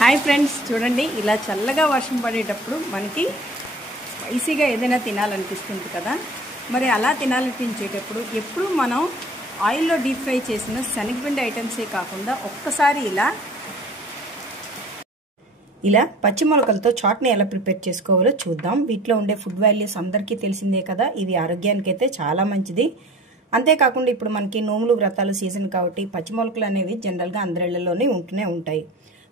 Hi friends, చూడండి ఇలా చల్లగా వర్షం పడేటప్పుడు మనకి స్పైసీగా ఏదైనా తినాలనిపిస్తుంది కదా. మరి అలా తినాలనిపించేటప్పుడు ఎప్పుడు మనం ఆయిల్లో డీప్ ఫ్రై చేసిన శనగపిండి ఐటమ్సే కాకుండా ఒక్కసారి ఇలా పచ్చి మొలకలతో చాట్ని ఎలా ప్రిపేర్ చేసుకోవాలో చూద్దాం. వీటిలో ఉండే ఫుడ్ వాల్యూస్ అందరికీ తెలిసిందే కదా. ఇవి ఆరోగ్యానికైతే చాలా మంచిది. అంతేకాకుండా ఇప్పుడు మనకి నోములు వ్రతాలు సీజన్ కాబట్టి పచ్చి మొలకలు అనేవి జనరల్గా అందరిళ్లలోనే ఉంటూనే ఉంటాయి.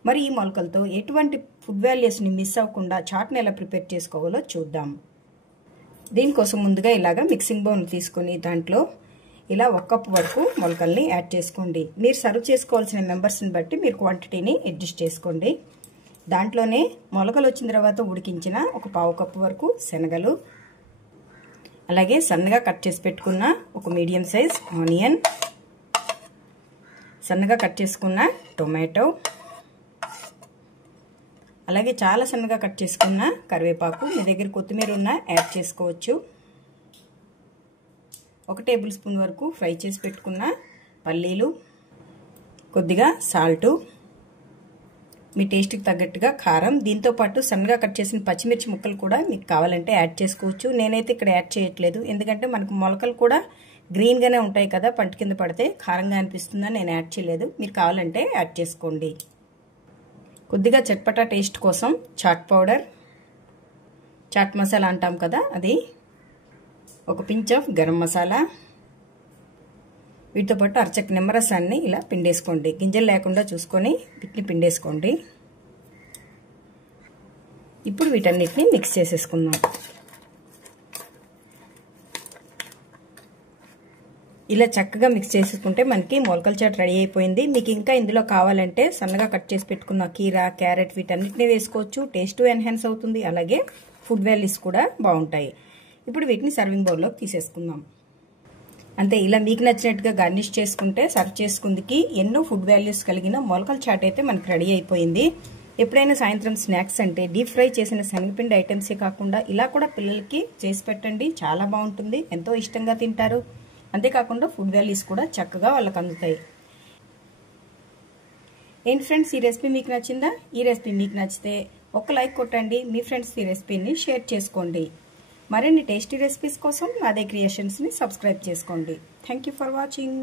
మరి ఈ మొలకలతో ఎటువంటి ఫుడ్ వాల్యూస్ని మిస్ అవ్వకుండా చాట్ని ఎలా ప్రిపేర్ చేసుకోవాలో చూద్దాం. దీనికోసం ముందుగా ఇలాగా మిక్సింగ్ బౌల్ తీసుకొని దాంట్లో ఇలా 1 కప్ వరకు మొలకల్ని యాడ్ చేసుకోండి. మీరు సర్వ్ చేసుకోవాల్సిన మెంబర్స్ని బట్టి మీరు క్వాంటిటీని అడ్జస్ట్ చేసుకోండి. దాంట్లోనే మొలకలు వచ్చిన తర్వాత ఉడికించిన 1/4 కప్పు వరకు శనగలు, అలాగే సన్నగా కట్ చేసి పెట్టుకున్న ఒక మీడియం సైజ్ ఆనియన్, సన్నగా కట్ చేసుకున్న టొమాటో, అలాగే చాలా సన్నగా కట్ చేసుకున్న కరివేపాకు, మీ దగ్గర కొత్తిమీర ఉన్న యాడ్ చేసుకోవచ్చు. 1 టేబుల్ స్పూన్ వరకు ఫ్రై చేసి పెట్టుకున్న పల్లీలు, కొద్దిగా సాల్టు, మీ టేస్ట్కి తగ్గట్టుగా కారం, దీంతో పాటు సన్నగా కట్ చేసిన పచ్చిమిర్చి ముక్కలు కూడా మీకు కావాలంటే యాడ్ చేసుకోవచ్చు. నేనైతే ఇక్కడ యాడ్ చేయట్లేదు, ఎందుకంటే మనకు మొలకలు కూడా గ్రీన్గానే ఉంటాయి కదా, పంట కింద పడితే కారంగా అనిపిస్తుందని నేను యాడ్ చేయలేదు. మీరు కావాలంటే యాడ్ చేసుకోండి. కొద్దిగా చట్పటా టేస్ట్ కోసం చాట్ పౌడర్, చాట్ మసాలా అంటాం కదా అది, ఒక పించ్ ఆఫ్ గరం మసాలా, వీటితో పాటు అరచక్క నిమ్మరసాన్ని ఇలా పిండేసుకోండి. గింజలు లేకుండా చూసుకొని వీటిని పిండేసుకోండి. ఇప్పుడు వీటన్నిటిని మిక్స్ చేసేసుకుందాం. ఇలా చక్కగా మిక్స్ చేసుకుంటే మనకి మొలకల చాట్ రెడీ అయిపోయింది. మీకు ఇంకా ఇందులో కావాలంటే సన్నగా కట్ చేసి పెట్టుకున్న కీరా, క్యారెట్ వీటన్నిటిని వేసుకోవచ్చు. టేస్ట్ ఎన్హాన్స్ అవుతుంది, అలాగే ఫుడ్ వాల్యూస్ కూడా బాగుంటాయి. ఇప్పుడు వీటిని సర్వింగ్ బౌల్లోకి తీసేసుకుందాం. అంతే, ఇలా మీకు నచ్చినట్టుగా గార్నిష్ చేసుకుంటే సర్వ్ చేసుకుందికి ఎన్నో ఫుడ్ వాల్యూస్ కలిగిన మొలకల చాట్ అయితే మనకి రెడీ అయిపోయింది. ఎప్పుడైనా సాయంత్రం స్నాక్స్ అంటే డీప్ ఫ్రై చేసిన శనగపిండి ఐటమ్సే కాకుండా ఇలా కూడా పిల్లలకి చేసి పెట్టండి, చాలా బాగుంటుంది, ఎంతో ఇష్టంగా తింటారు. అంతేకాకుండా ఫుడ్ వాల్యూస్ కూడా చక్కగా వాళ్ళకి అందుతాయి. ఏంటి ఫ్రెండ్స్, ఈ రెసిపీ మీకు నచ్చిందా? ఈ రెసిపీ మీకు నచ్చితే ఒక లైక్ కొట్టండి, మీ ఫ్రెండ్స్ ఈ రెసిపీని షేర్ చేసుకోండి. మరిన్ని టేస్టీ రెసిపీస్ కోసం నాదే క్రియేషన్స్ని సబ్స్క్రైబ్ చేసుకోండి. Thank you for watching.